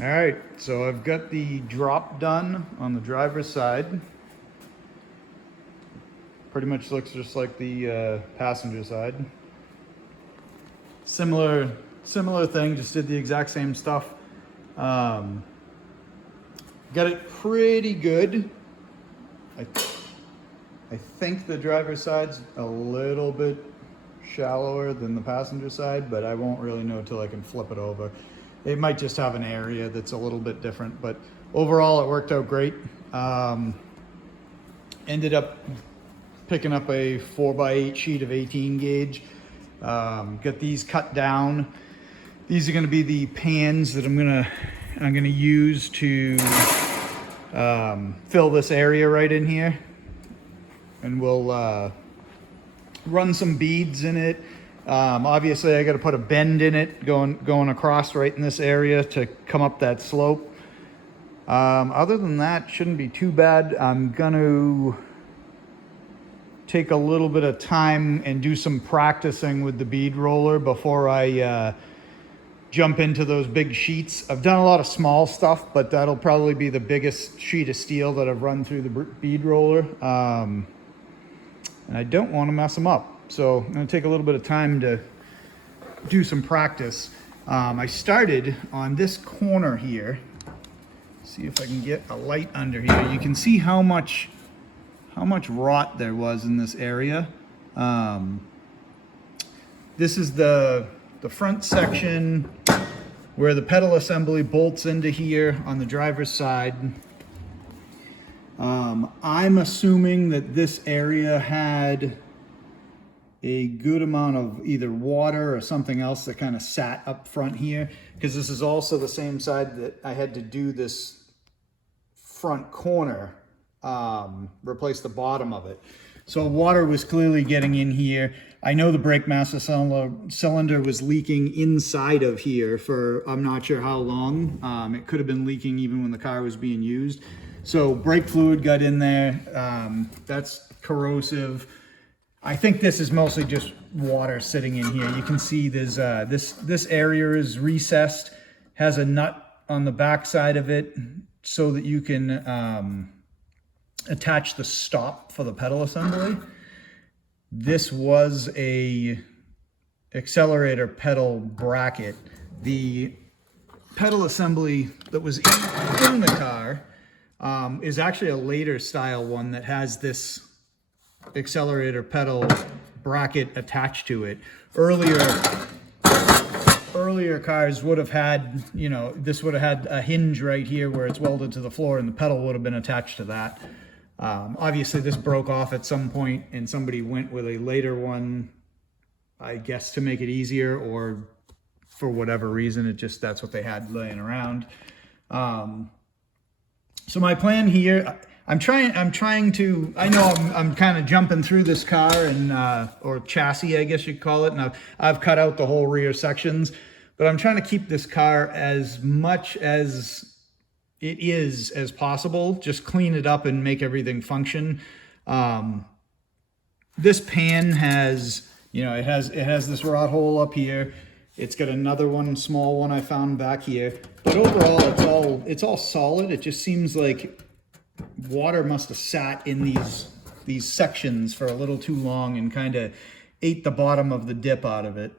All right, so I've got the drop done on the driver's side. Pretty much looks just like the passenger side. Similar thing, just did the exact same stuff. Got it pretty good. I think the driver's side's a little bit shallower than the passenger side, but I won't really know till I can flip it over. It might just have an area that's a little bit different, but overall it worked out great. Ended up picking up a 4x8 sheet of 18 gauge. Got these cut down. These are going to be the pans that I'm gonna use to fill this area right in here, and we'll run some beads in it. Obviously I got to put a bend in it going across right in this area to come up that slope. Other than that, shouldn't be too bad. I'm gonna take a little bit of time and do some practicing with the bead roller before I jump into those big sheets. I've done a lot of small stuff, but that'll probably be the biggest sheet of steel that I've run through the bead roller. And I don't want to mess them up. So I'm going to take a little bit of time to do some practice. I started on this corner here. See if I can get a light under here. You can see how much rot there was in this area. This is the front section where the pedal assembly bolts into here on the driver's side. I'm assuming that this area had a good amount of either water or something else that kind of sat up front here, because this is also the same side that I had to do this front corner, replace the bottom of it. So water was clearly getting in here. I know the brake master cylinder was leaking inside of here for I'm not sure how long. It could have been leaking even when the car was being used. So brake fluid got in there. That's corrosive. I think this is mostly just water sitting in here. You can see there's this area is recessed, has a nut on the back side of it so that you can attach the stop for the pedal assembly. This was a accelerator pedal bracket. The pedal assembly that was in the car is actually a later style one that has this accelerator pedal bracket attached to it. Earlier cars would have had, you know, this would have had a hinge right here where it's welded to the floor, and the pedal would have been attached to that. Obviously this broke off at some point and somebody went with a later one, I guess to make it easier, or for whatever reason, it just, that's what they had laying around. So my plan here, I'm trying to, I know I'm kind of jumping through this car and, or chassis, I guess you'd call it. And I've cut out the whole rear sections, but I'm trying to keep this car as much as it is as possible, just clean it up and make everything function. This pan has, you know, it has this rot hole up here. It's got another one, small one I found back here. But overall, it's all solid. It just seems like water must have sat in these sections for a little too long and kind of ate the bottom of the dip out of it.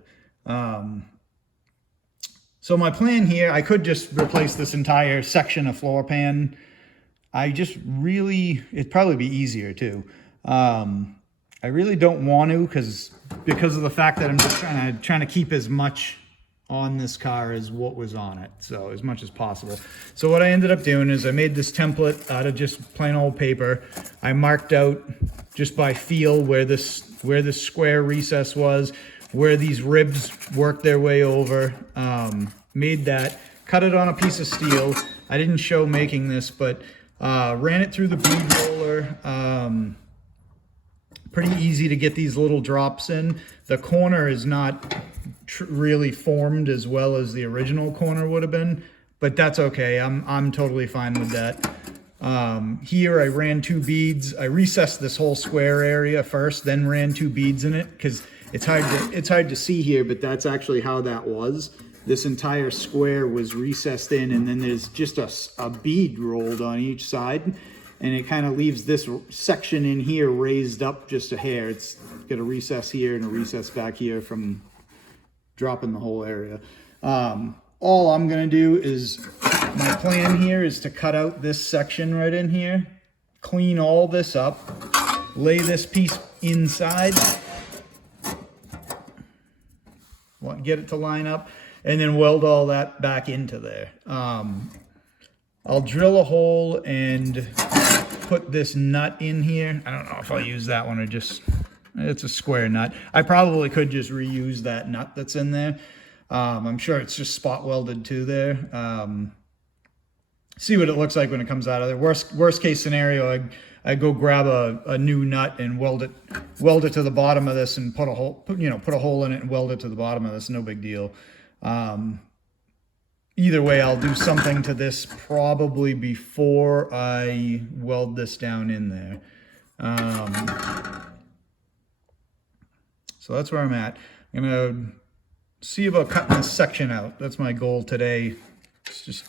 So my plan here, I could just replace this entire section of floor pan. It'd probably be easier too. I really don't want to because of the fact that I'm just trying to keep as much on this car as what was on it, so as much as possible. So what I ended up doing is I made this template out of just plain old paper. I marked out just by feel where this square recess was, where these ribs work their way over. Made that, cut it on a piece of steel. I didn't show making this, but ran it through the bead roller. Pretty easy to get these little drops in. The corner is not really formed as well as the original corner would have been, but that's okay. I'm totally fine with that. Here I ran 2 beads. I recessed this whole square area first, then ran 2 beads in it because it's hard to see here, but that's actually how that was. this entire square was recessed in, and then there's just a bead rolled on each side, and it kind of leaves this section in here raised up just a hair. It's got a recess here and a recess back here from dropping the whole area. All I'm gonna do is, my plan here is to cut out this section right in here, clean all this up, lay this piece inside, get it to line up, and then weld all that back into there. I'll drill a hole and put this nut in here. I don't know if I'll use that one or just, it's a square nut. I probably could just reuse that nut that's in there. I'm sure it's just spot welded to there. See what it looks like when it comes out of there. Worst case scenario, I go grab a new nut and weld it to the bottom of this and put a hole in it and weld it to the bottom of this. No big deal. Either way, I'll do something to this probably before I weld this down in there. So that's where I'm at. I'm gonna see about cutting this section out. That's my goal today. It's just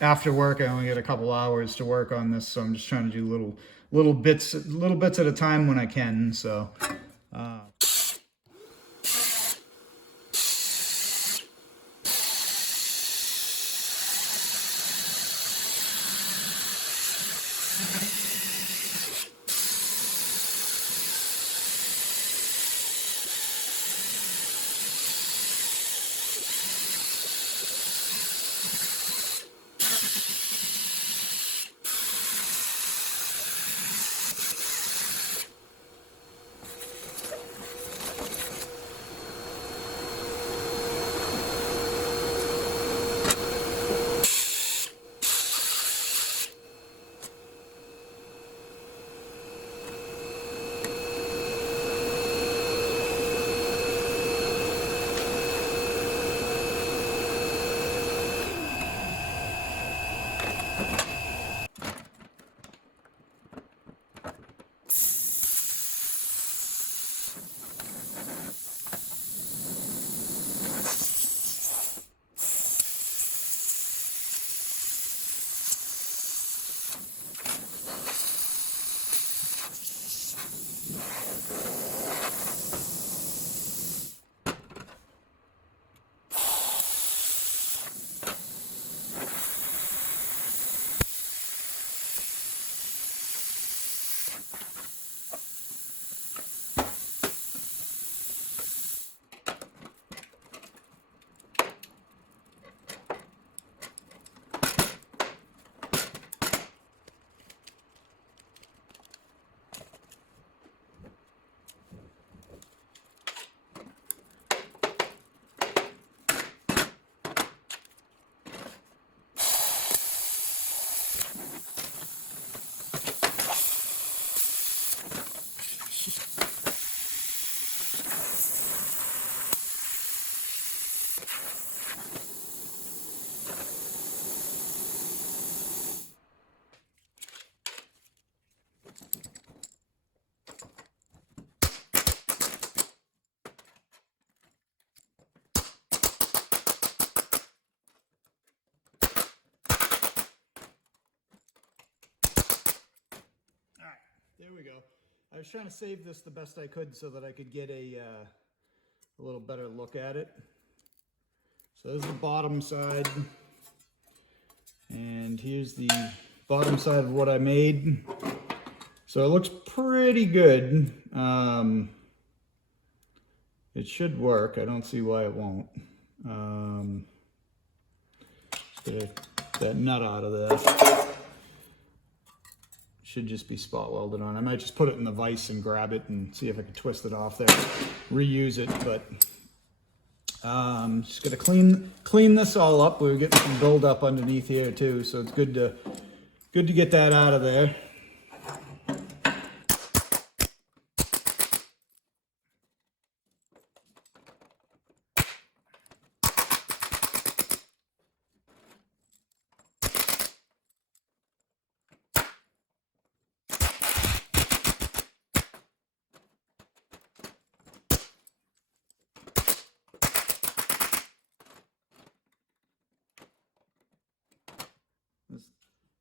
after work, I only get a couple hours to work on this, so I'm just trying to do little bits at a time when I can. So there we go. I was trying to save this the best I could so that I could get a little better look at it. So there's the bottom side, and here's the bottom side of what I made. So it looks pretty good. It should work. I don't see why it won't. Just get that nut out of there. Should just be spot welded on. I might just put it in the vise and grab it and see if I can twist it off there, reuse it. But just gonna clean this all up. We were getting some buildup underneath here too, so it's good to get that out of there.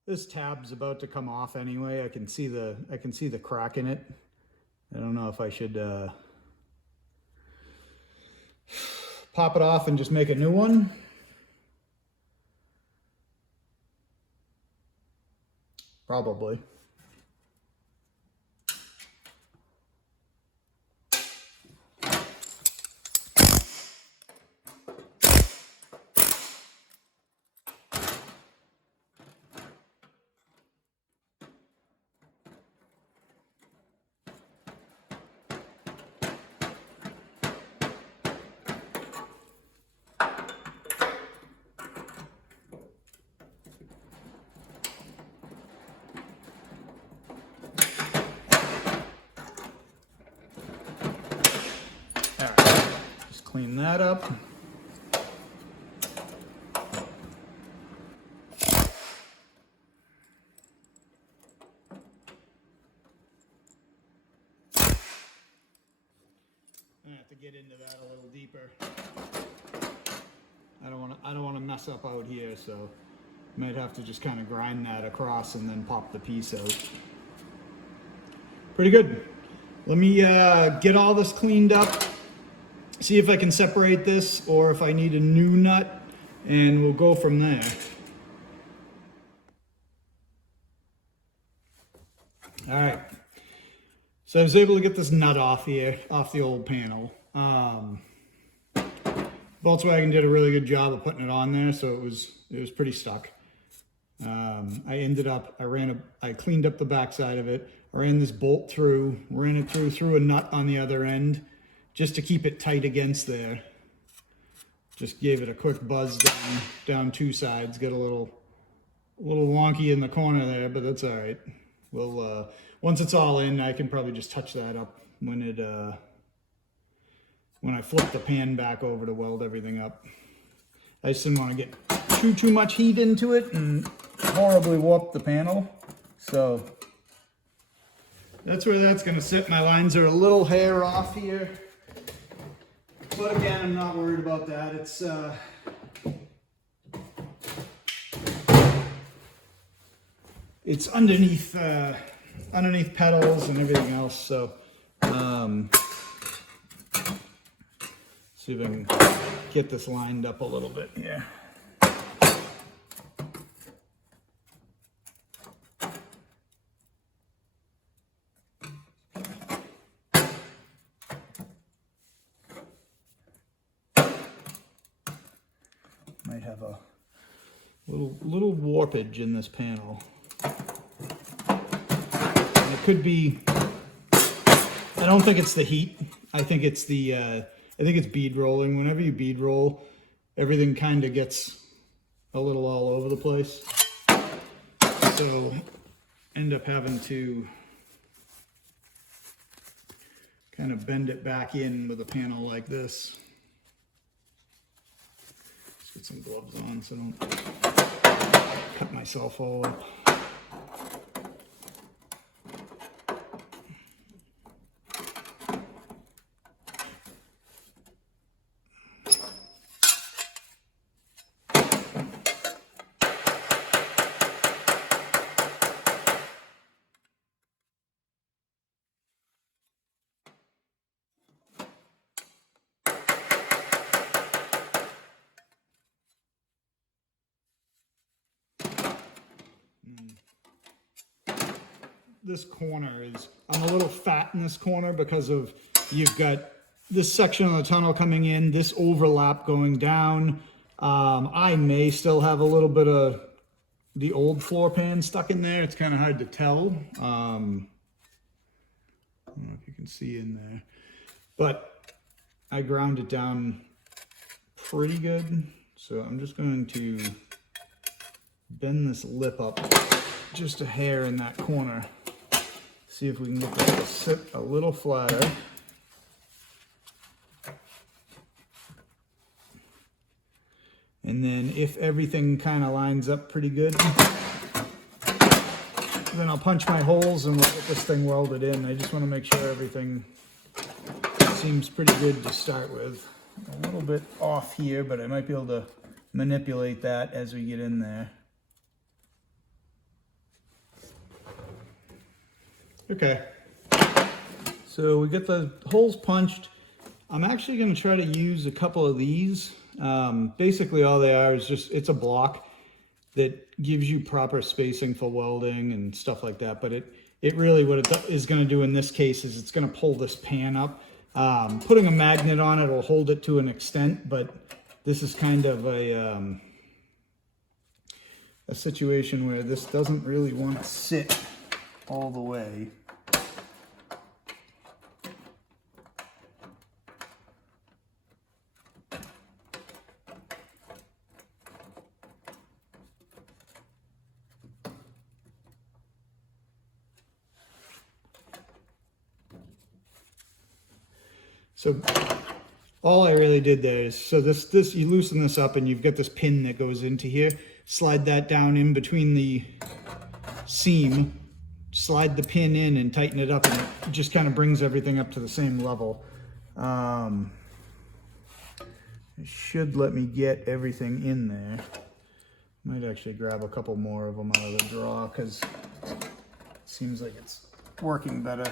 This tab's about to come off anyway. I can see the crack in it. I don't know if I should pop it off and just make a new one. Probably. Just clean that up. I have to get into that a little deeper. I don't want to mess up out here, so might have to just kind of grind that across and then pop the piece out. Pretty good. Let me get all this cleaned up, see if I can separate this or if I need a new nut, and we'll go from there. All right. So I was able to get this nut off here, off the old panel. Volkswagen did a really good job of putting it on there, so it was pretty stuck. I cleaned up the back side of it. I ran this bolt through, ran it through a nut on the other end, just to keep it tight against there. Just gave it a quick buzz down two sides. Got a little wonky in the corner there, but that's all right. We'll once it's all in, I can probably just touch that up when I flip the pan back over to weld everything up. I just didn't want to get too much heat into it and horribly warp the panel. So that's where that's going to sit. My lines are a little hair off here, but again, I'm not worried about that. It's underneath pedals and everything else. So see if I can get this lined up a little bit here. Might have a little warpage in this panel. And it could be, I don't think it's the heat. I think it's bead rolling. Whenever you bead roll, everything kind of gets a little all over the place. So end up having to kind of bend it back in with a panel like this. Let's get some gloves on so I don't cut myself all up. This corner is, I'm a little fat in this corner because of, you've got this section of the tunnel coming in, this overlap going down. I may still have a little bit of the old floor pan stuck in there. It's kind of hard to tell. I don't know if you can see in there, but I ground it down pretty good. So I'm just going to bend this lip up just a hair in that corner. See if we can get that to sit a little flatter. And then if everything kind of lines up pretty good, then I'll punch my holes and we'll get this thing welded in. I just want to make sure everything seems pretty good to start with. A little bit off here, but I might be able to manipulate that as we get in there. Okay. So we get the holes punched. I'm actually going to try to use a couple of these. Basically all they are is just, it's a block that gives you proper spacing for welding and stuff like that. But it really, what it is going to do in this case is it's going to pull this pan up. Putting a magnet on it will hold it to an extent, but this is kind of a situation where this doesn't really want to sit all the way. So all I really did there is, so this you loosen this up and you've got this pin that goes into here. Slide that down in between the seam, slide the pin in and tighten it up, and it just kind of brings everything up to the same level. It should let me get everything in there. Might actually grab a couple more of them out of the drawer because it seems like it's working better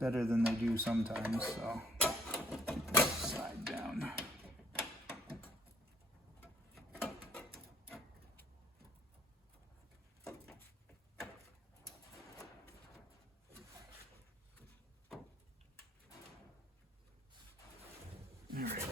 than they do sometimes. So keep this side down. All right.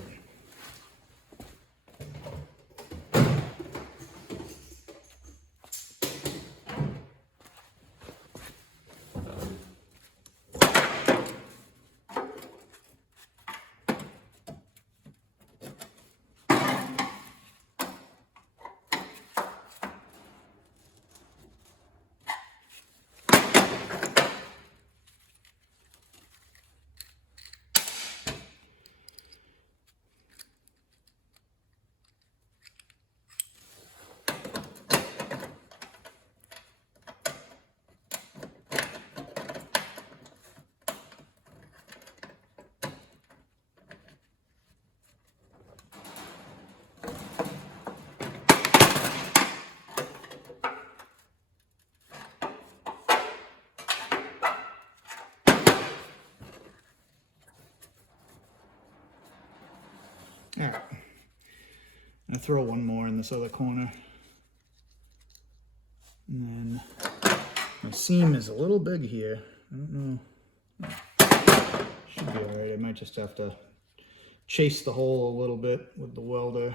All right, I'm gonna throw one more in this other corner. And then my seam is a little big here. I don't know. Should be all right. I might just have to chase the hole a little bit with the welder.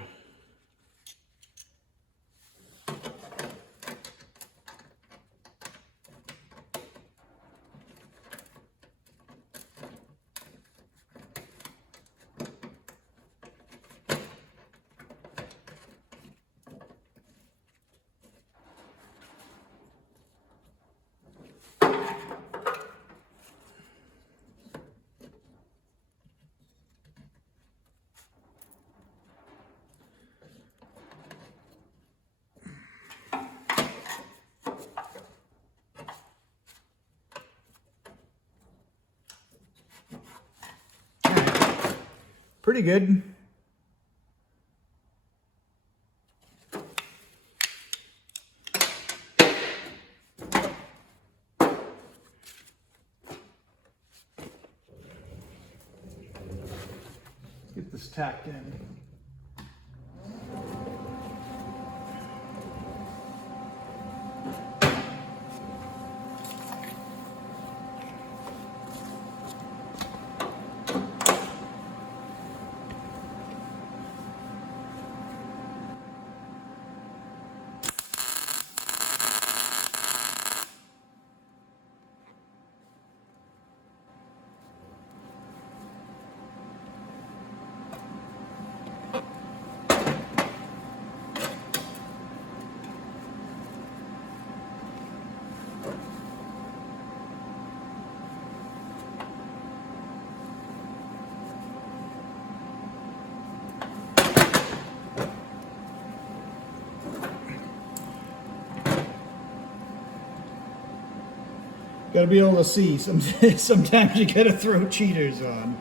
Pretty good. Get this tacked in. Gotta be able to see. Sometimes you gotta throw cheaters on.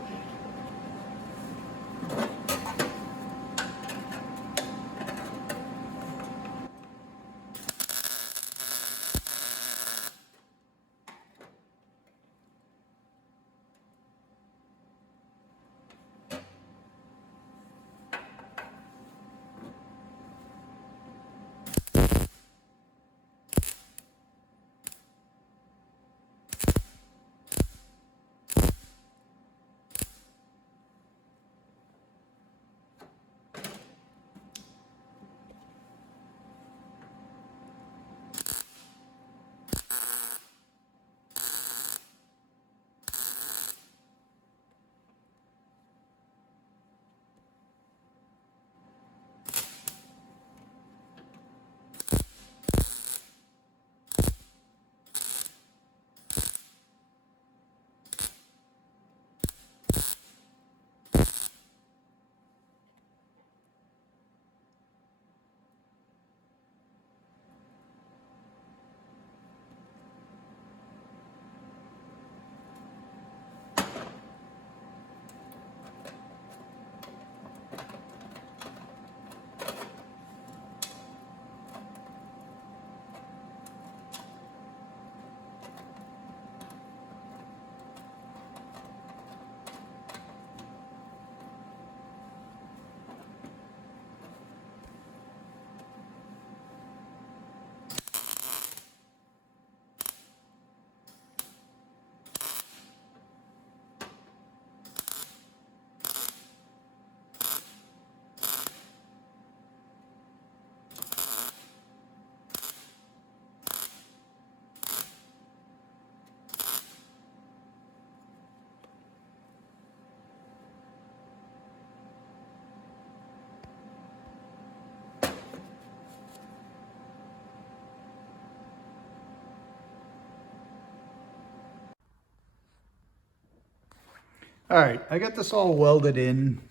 All right, I got this all welded in.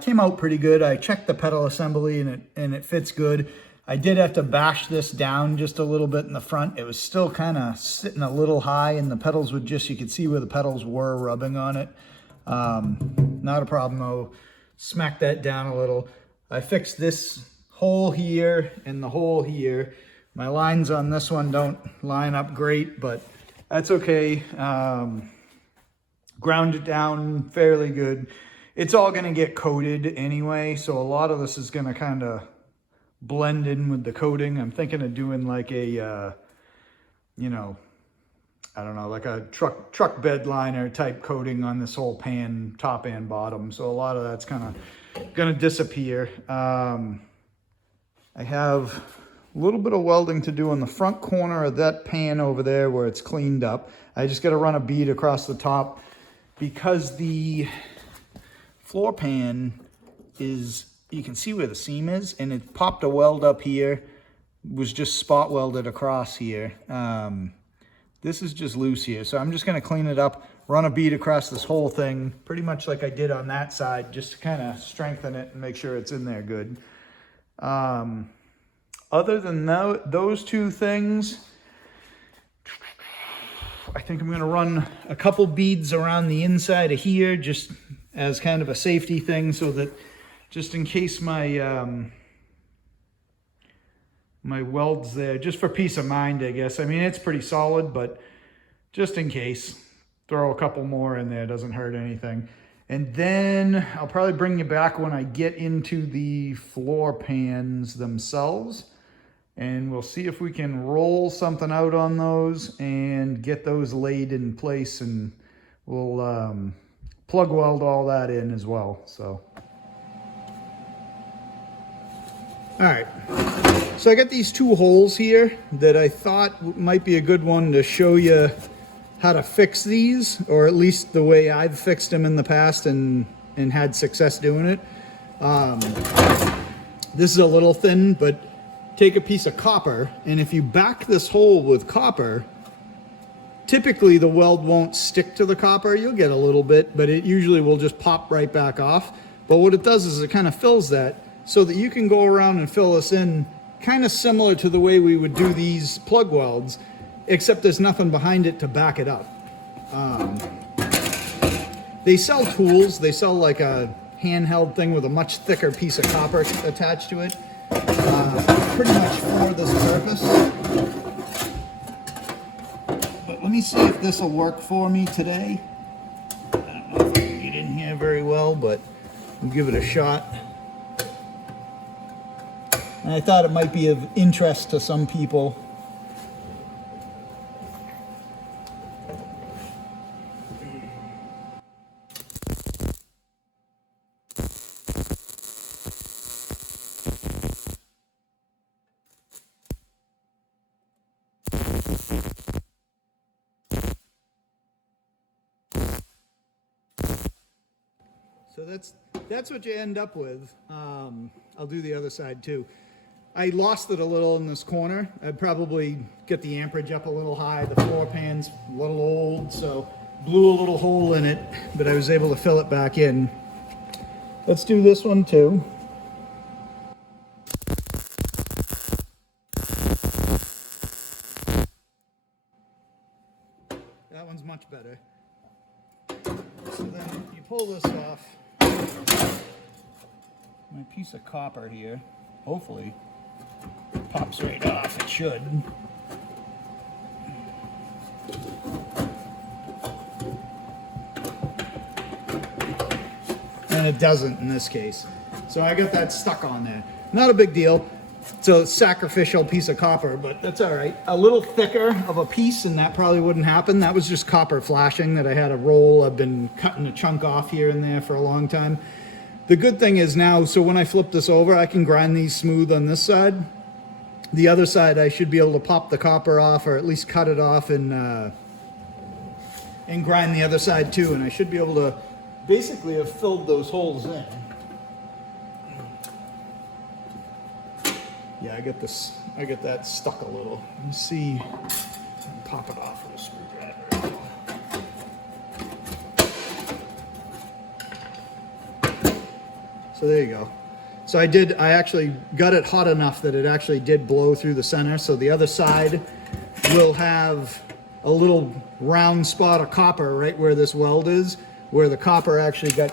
Came out pretty good. I checked the pedal assembly and it fits good. I did have to bash this down just a little bit in the front. It was still kind of sitting a little high, and the pedals would just, you could see where the pedals were rubbing on it. Not a problem though. Smack that down a little. I fixed this hole here and the hole here. My lines on this one don't line up great, but that's okay. Ground it down fairly good. It's all going to get coated anyway, so a lot of this is going to kind of blend in with the coating. I'm thinking of doing like a, you know, I don't know, like a truck bed liner type coating on this whole pan, top and bottom. So a lot of that's kind of going to disappear. I have a little bit of welding to do on the front corner of that pan over there where it's cleaned up. I just got to run a bead across the top because the floor pan is, you can see where the seam is, and it popped a weld up here, was just spot welded across here. This is just loose here, so I'm just going to clean it up, run a bead across this whole thing, pretty much like I did on that side, just to kind of strengthen it and make sure it's in there good. Other than those two things, I think I'm going to run a couple beads around the inside of here just as kind of a safety thing, so that just in case my my welds there, just for peace of mind, I guess. I mean, it's pretty solid, but just in case, throw a couple more in there. Doesn't hurt anything. And then I'll probably bring you back when I get into the floor pans themselves, and we'll see if we can roll something out on those and get those laid in place, and we'll plug weld all that in as well. So, all right. So I got these two holes here that I thought might be a good one to show you how to fix these, or at least the way I've fixed them in the past and had success doing it. This is a little thin, but take a piece of copper, and if you back this hole with copper, typically the weld won't stick to the copper. You'll get a little bit, but it usually will just pop right back off. But what it does is it kind of fills that so that you can go around and fill this in kind of similar to the way we would do these plug welds, except there's nothing behind it to back it up. They sell tools. They sell like a handheld thing with a much thicker piece of copper attached to it. Pretty much for this purpose. But let me see if this will work for me today. I don't know if I can get in here very well, but we'll give it a shot. And I thought it might be of interest to some people. So that's what you end up with. I'll do the other side too. I lost it a little in this corner. I'd probably get the amperage up a little high. The floor pan's a little old, so blew a little hole in it, but I was able to fill it back in. Let's do this one too. That one's much better. So then you pull this off. My piece of copper here, hopefully, pops right off. It should. And it doesn't in this case. So I got that stuck on there. Not a big deal. It's a sacrificial piece of copper, but that's all right. A little thicker of a piece, and that probably wouldn't happen. That was just copper flashing that I had a roll. I've been cutting a chunk off here and there for a long time. The good thing is now, so when I flip this over, I can grind these smooth on this side. The other side, I should be able to pop the copper off, or at least cut it off, and grind the other side too. And I should be able to basically have filled those holes in. Yeah, I get that stuck a little. Let me see. Pop it off with a screwdriver. So there you go. So I actually got it hot enough that it actually did blow through the center. So the other side will have a little round spot of copper right where this weld is, where the copper actually got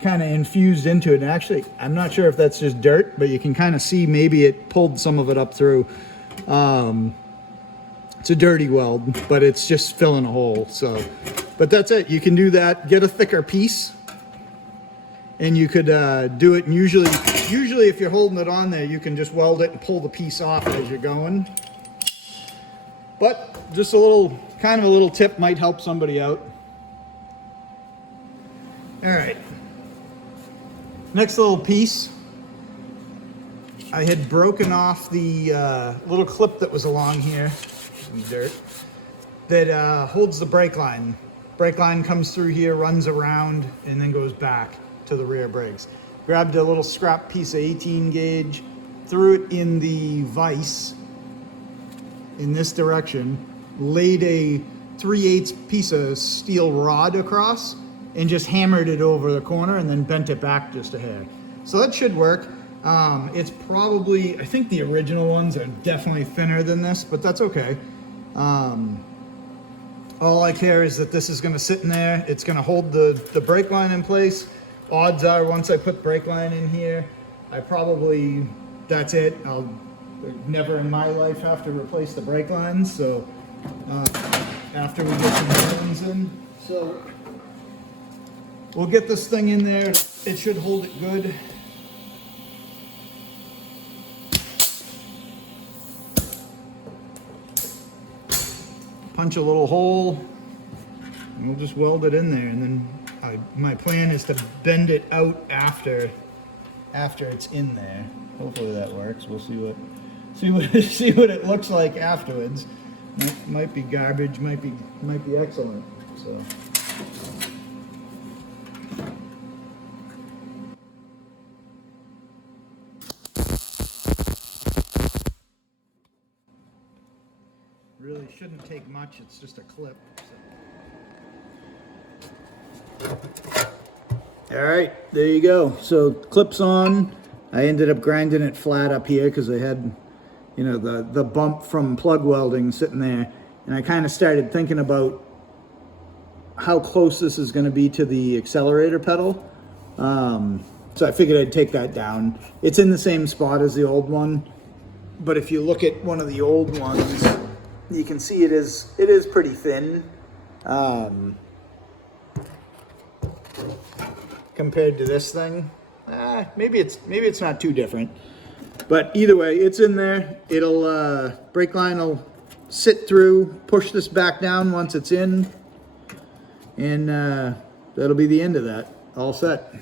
kind of infused into it. And actually, I'm not sure if that's just dirt, but you can kind of see maybe it pulled some of it up through. It's a dirty weld, but it's just filling a hole. So, but that's it. You can do that, get a thicker piece, and you could do it. And usually if you're holding it on there, you can just weld it and pull the piece off as you're going. But just a little, kind of a little tip might help somebody out. All right. Next little piece. I had broken off the little clip that was along here, some dirt, that holds the brake line. Brake line comes through here, runs around, and then goes back to the rear brakes. Grabbed a little scrap piece of 18 gauge, threw it in the vise in this direction, laid a 3/8 piece of steel rod across, and just hammered it over the corner and then bent it back just a hair. So that should work. It's probably, I think the original ones are definitely thinner than this, but that's okay. All I care is that this is going to sit in there. It's going to hold the brake line in place. Odds are once I put brake line in here, that's it. I'll never in my life have to replace the brake lines. So after we get some new ones in, so we'll get this thing in there. It should hold it good. Punch a little hole, and we'll just weld it in there. And then my plan is to bend it out after it's in there. Hopefully that works. We'll see what it looks like afterwards. Might be garbage, might be excellent. So. Really shouldn't take much, it's just a clip. So. All right, there you go. So clips on. I ended up grinding it flat up here because I had, you know, the bump from plug welding sitting there. And I kind of started thinking about how close this is going to be to the accelerator pedal. So I figured I'd take that down. It's in the same spot as the old one. But if you look at one of the old ones, you can see it is pretty thin compared to this thing. Maybe it's not too different, but either way, it's in there. It'll brake line will sit through, push this back down once it's in, and that'll be the end of that. All set.